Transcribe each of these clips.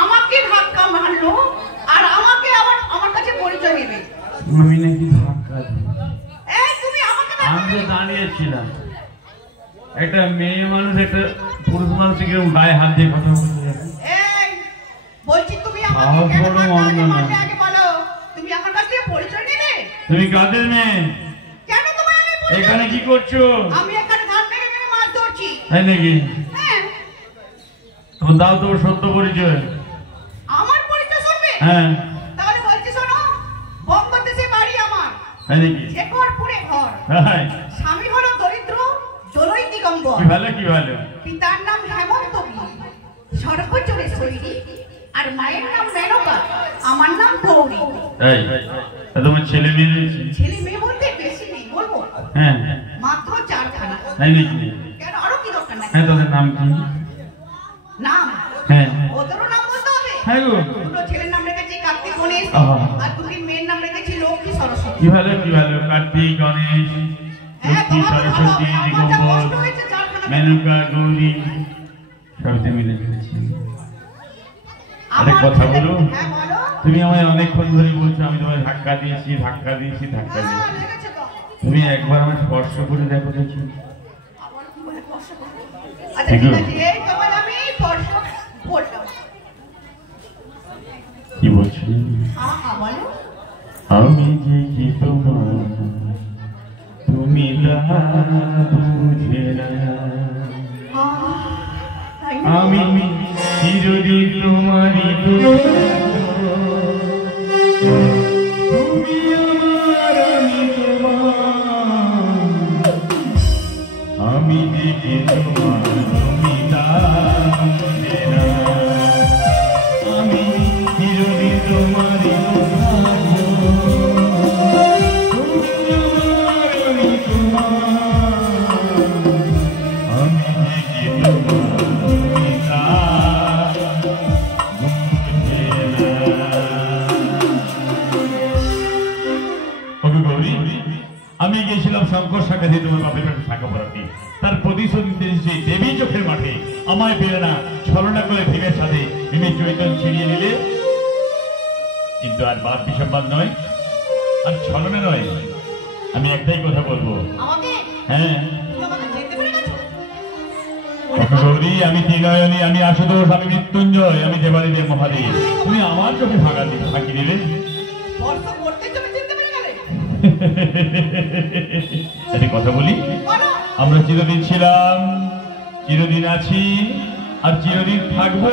আমাকে ধাক্কা মারলো আর আমাকে আবার আমার কাছে পরিচয় নেবে। আমি নাকি ধাক্কা এই তুমি আমাকে আমি দাঁড়িয়েছিলাম, একটা মেয়ে মানুষ একটা পুরুষ মানুষকে গায়ে হাত দিয়ে কথা বলতে যাবে। এই বলছি তুমি আমাকে কেন মারলে আগে বলো, তুমি আমার কাছ থেকে পরিচয় নেবে? তুমি কাদের মেয়ে? কেন তোমায় আমি বলছি এখানে কি করছো? আমি এখানে ধান থেকে মাছ ধরছি। তাই নাকি? হ্যাঁ। তোমার দাও তোমার সত্য পরিচয়। আমার পরিচয় শুনবে? হ্যাঁ। তাহলে বলছি শোনো, বঙ্গদেশে বাড়ি আমার। তাই নাকি? শেখরপুরে ঘর। হ্যাঁ। স্বামী হলো দরিদ্র জলই দিগম্বর। কি ভালো কি ভালো। পিতার নাম হেমন্ত সর্বচরে শৈলী আর মায়ের নাম মেনকা, আমার নাম গৌরী। এই তোমার ছেলে মেয়ে? ছেলে মেয়ে বলতে বেশি নেই, বলবো? হ্যাঁ মাত্র 4খানা। তাই নাকি? কেন আরো কি দরকার নাকি? হ্যাঁ তোদের নাম কি? নাম? হ্যাঁ ওদেরও নাম বলতে হবে? হ্যাঁ গো। দুটো ছেলের নাম রেখেছি, কাকে আর তুমি মেয়ের নাম রেখেছি লক্ষ্মী সরস্বতী। কি ভালো কার্তিক, গণেশ, লক্ষ্মী, সরস্বতী, দিগম্বর, মেনকা, গৌরী সবতে মিলে ফেলেছি। একটা কথা বলো, তুমি আমায় অনেকক্ষণ ধরে বলছো আমি তোমায় ধাক্কা দিয়েছি। তুমি একবার আমার স্পর্শ করে দেখো দেখি। কি বলছো? আমি যে কি তোমার তুমি তা বুঝে না, আমি চিরদিন তোমারই তুমি আমার, আমি তোমার, আমি যে কি তোমার তুমি তা বুঝে না, আমি চিরদিন তোমারই আমি গিয়েছিলাম শঙ্কর শাখা দিয়ে তোমার বাপের বাড়ি শাখা পড়াতে। তার প্রতিশোধ নিতে দেবী চোখের মাঠে আমায় পেরে না ছলনা করে ভীমের সাথে ভীমের চৈতন্য ছিনিয়ে নিলে। কিন্তু আর বাদ বিসম্বাদ নয়, আর ছলনা নয়, আমি একটাই কথা বলবো। হ্যাঁ গৌরী, আমি ত্রিনয়নী, আমি আশুতোষ, আমি মৃত্যুঞ্জয়, আমি দেবাদিদেব মহাদেব। তুমি আমার চোখে ফাঁকি দিলে। একটা কথা বলি, আমরা চিরদিন ছিলাম, চিরদিন আছি, আর চিরদিন থাকবো।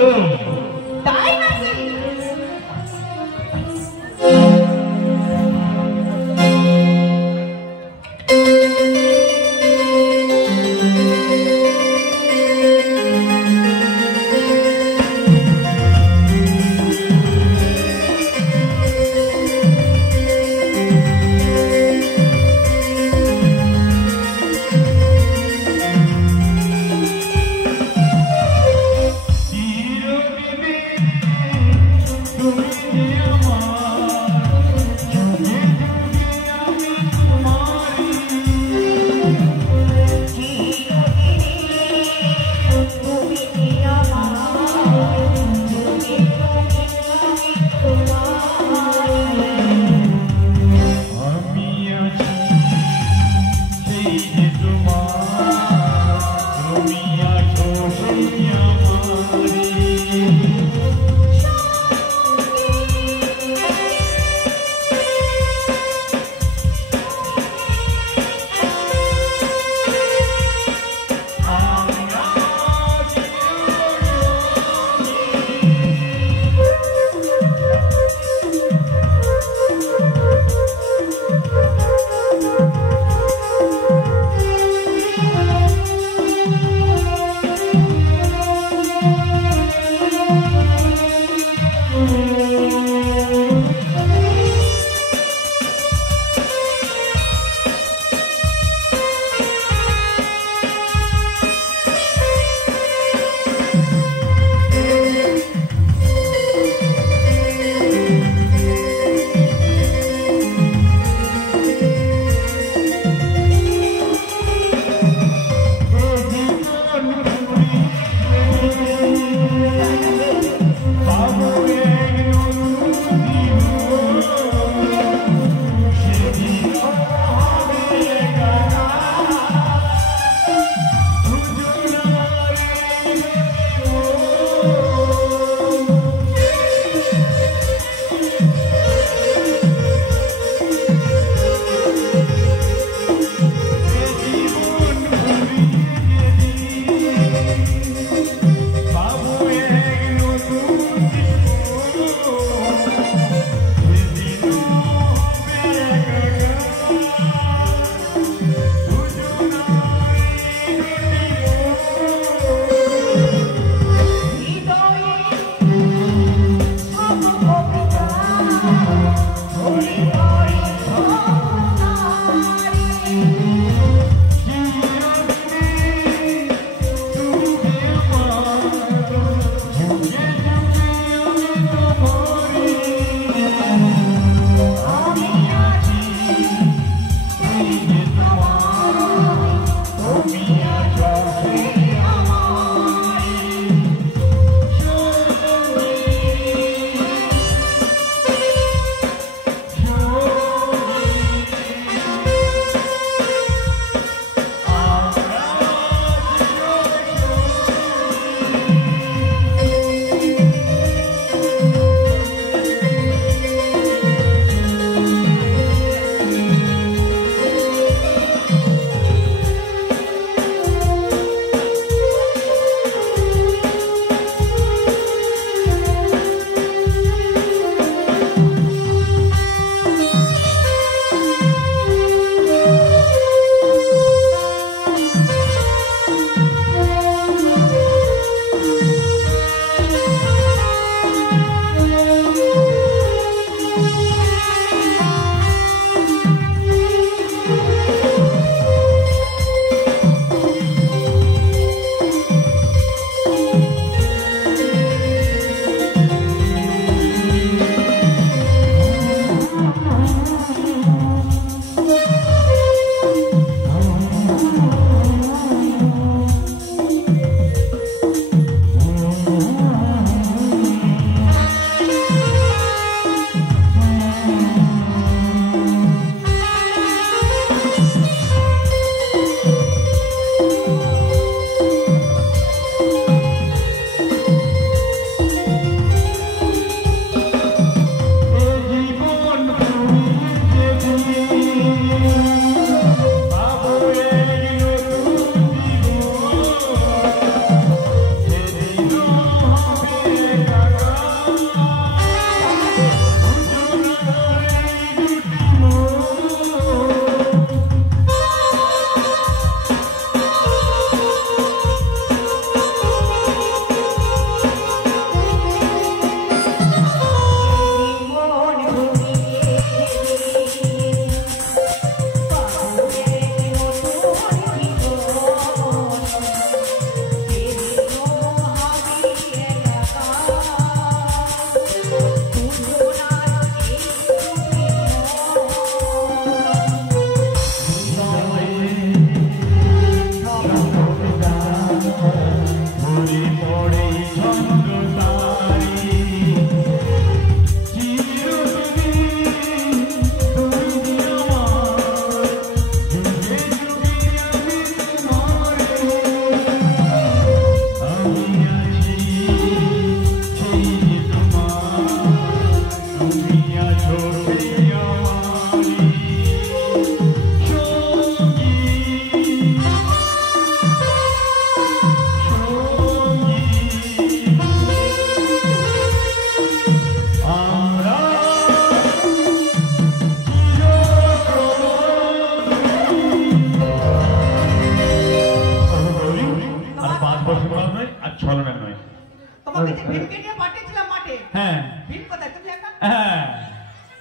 হ্যাঁ ভীম কোথায় তুমি একা? হ্যাঁ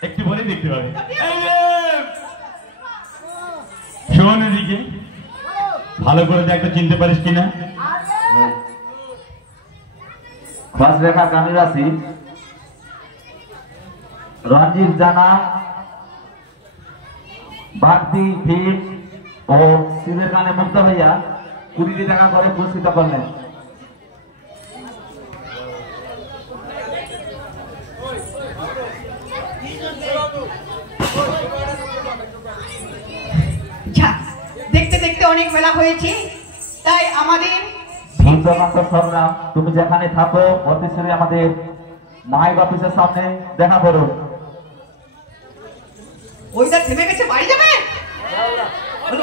একটু পরে দেখতে পাবে। এই যে, শোন এদিকে, ভালো করে দেখতে চিনতে পারিস কিনা? খসরেখা গানি রাশি রঞ্জিত জানা বাগদি ভীম ও শিবের কানে মুক্ত হইয়া 20 টাকা করে পুরস্কৃত করলেন। দেখতে দেখতে অনেক বেলা হয়েছে, তাই আমাদের সূর্যকান্ত সংগ্রাম, তুমি যেখানে থাকো অতিশীঘ্রই আমাদের মাইক অফিসের সামনে দেখা করো। ওইটা থেমে গেছে, বাড়ি যাবে?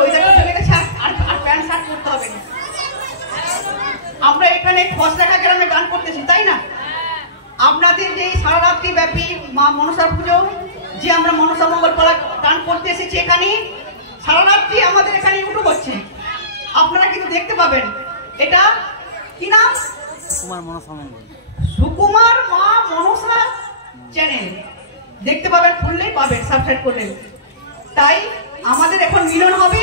ওইটা থেমে গেছে, আর প্যান্ট শার্ট করতে হবে না। আমরা এখানে খসরেখা গ্রামে গান করতেছি, তাই না? আপনাদের যে সারা রাত্রি ব্যাপী মা মনসা পুজো, যে আমরা মনসা মঙ্গল পাড়া গান করতে এসেছি, এখানে সারা রাত্রি আমাদের এখানে ইউটিউব হচ্ছে, আপনারা কিন্তু দেখতে পাবেন। এটা কি নাম? সুকুমার মা মনসা চ্যানেল দেখতে পাবেন, খুললেই পাবেন, সাবস্ক্রাইব করলেন। তাই আমাদের এখন মিলন হবে,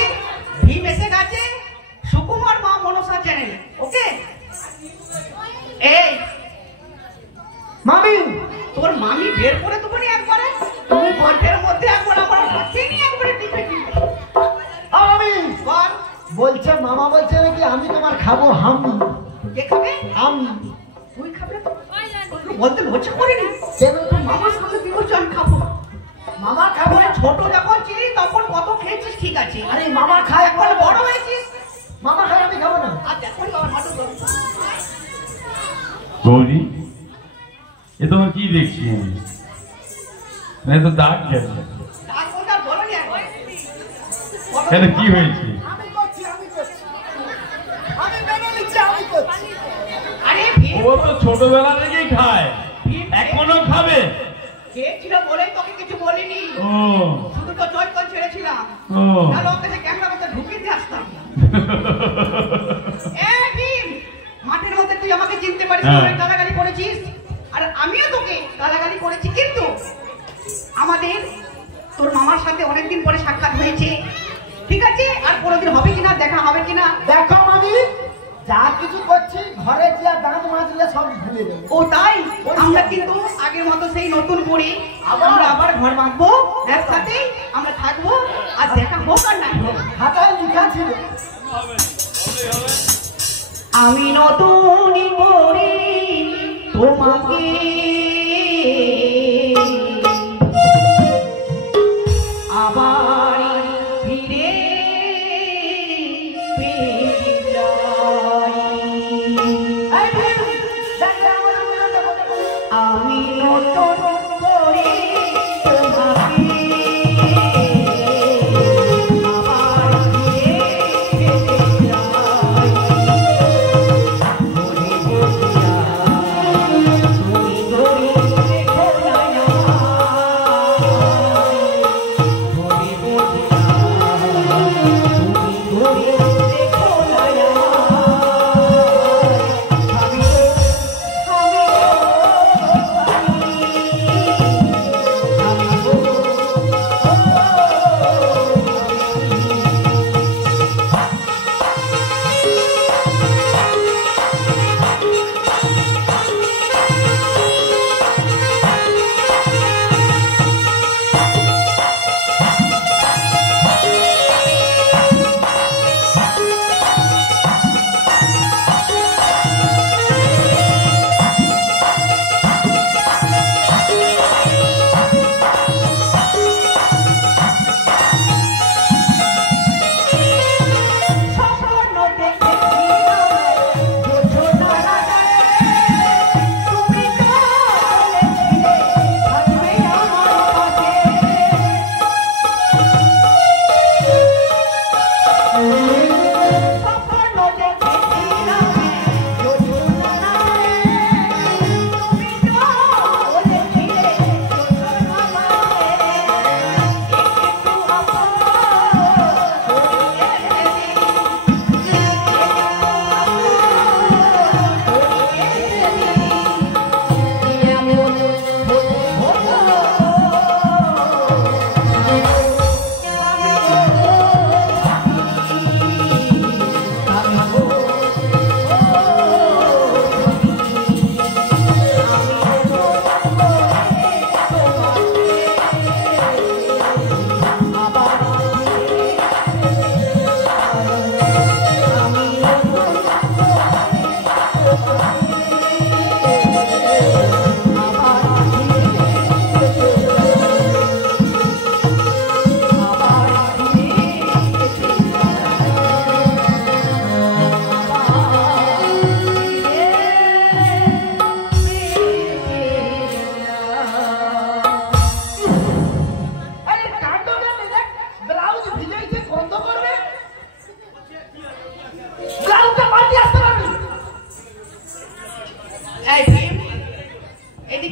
ভীম এসে গেছে, সুকুমার মা মনসা চ্যানেল। ওকে? এই মামি, তোর মামি বের করে দেবো নি একবারে, তুমি কণ্ঠের মধ্যে একবার আমার কাছে নিয়ে একবারে টিপে টিপে। মামি বল, বলছে, মামা বলছে নাকি আমি তোমার খাবো হামি। কে খাবে? আমি। তুই খাবে তো? বলতে লজ্জা করিনি? কেন? মামার সামনে তুই বলছো আমি খাবো। মামা খাবো? ছোট যখন ছিলি তখন কত খেয়েছিস, ঠিক আছে। আরে মামা খায়, এখন বড় হয়েছিস, মামা খায়, আমি খাবো না। আর দেখো বাবা নাটক করো। গৌরী, এ তোমার কি দেখছি আমি? এ তো দাগ গেছে। তার কথা বলো নি একবার। এটা কি হয়েছে? আমি করছি, আমি করছি, আমি মেনে নিচ্ছি, আমি করছি। আরে ভীম ও তো ছোটবেলা থেকেই খায়, এখনো খাবে। খেয়েছিল বলেই তোকে কিছু বলিনি, ও শুধু তো চৈতন ছেড়েছিলাম, ও তাহলে ওকে যে ক্যামেরা মধ্যে ঢুকিয়ে দিয়ে আসতাম। এ ভীম, মাঠের মধ্যে তুই আমাকে চিনতে পারিস, হ্যাঁ। অনেক গালাগালি করেছিস, আর আমিও তোকে গালাগালি করেছি, কিন্তু আমাদের তোর মামার সাথে অনেকদিন পরে সাক্ষাৎ হয়েছে, ঠিক আছে? আর কোনোদিন হবে কিনা, দেখা হবে কিনা। দেখো মামি, যা কিছু করছি ঘরে গিয়ে দাঁত মাজলে সব ভুলে যাবো। ও তাই আমরা কিন্তু আগের মতো সেই নতুন করে আমরা আবার ঘর বাঁধবো, একসাথে আমরা থাকবো, আর দেখা হোক আর না হোক। খাতায় লেখা ছিল, আমি নতুন করে তোমাকে আবার ফিরে পেতে চাই। আমি নতুন করে তোমাকে আবার ফিরে পেতে চাই।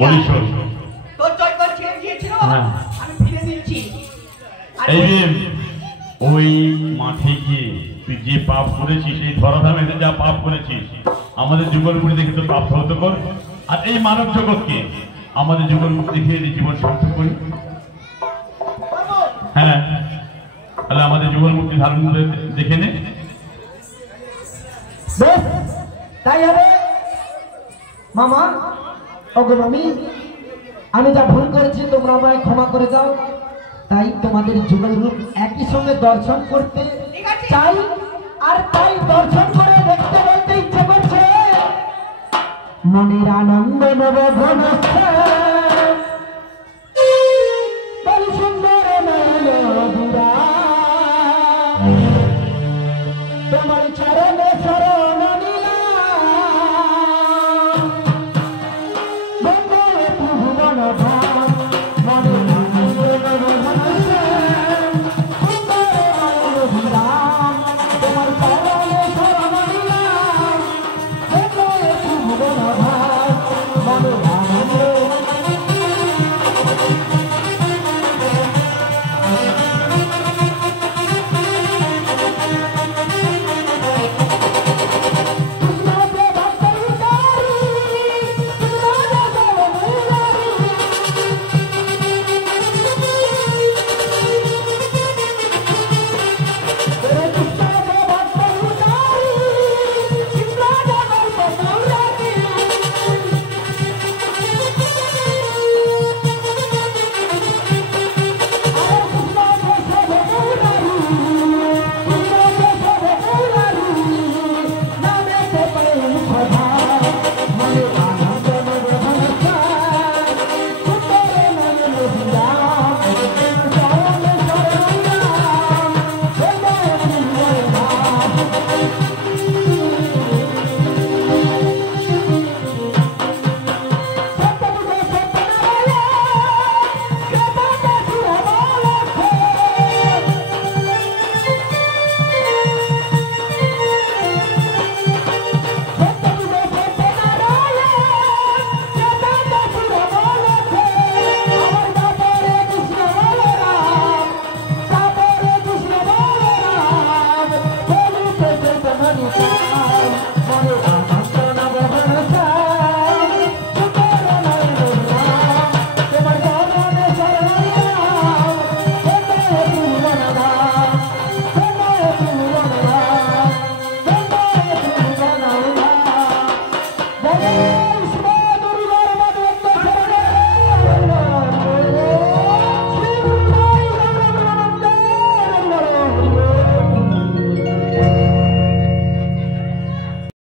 বলিস শোন। তোর চৈতন্য ছেড়ে দিয়েছিল, হ্যাঁ। আমি ফিরে দিচ্ছি। আর এই যে ওই মাঠে গিয়ে তুই যে পাপ করেছিস, এই ধরাধামে যা পাপ করেছিস, আমাদের যুগলপুরি দেখে তোর পাপ সহ্য কর। আর এই মানব জগৎকে আমাদের যুগলপুরি দেখে এই জীবন সার্থক করি। হ্যাঁ, তাহলে আমাদের যুগলমূর্তি ধারণ করে দেখে নে। বেশ, তাই হবে মামা। ওগো মামি, আমি যা ভুল করেছি তোমরা আমায় ক্ষমা করে দাও। তাই তোমাদের যুগল রূপ একই সঙ্গে দর্শন করতে চাই, আর তাই দর্শন করে দেখতে বলতে ইচ্ছে করছে। মনের আনন্দ নব ঘন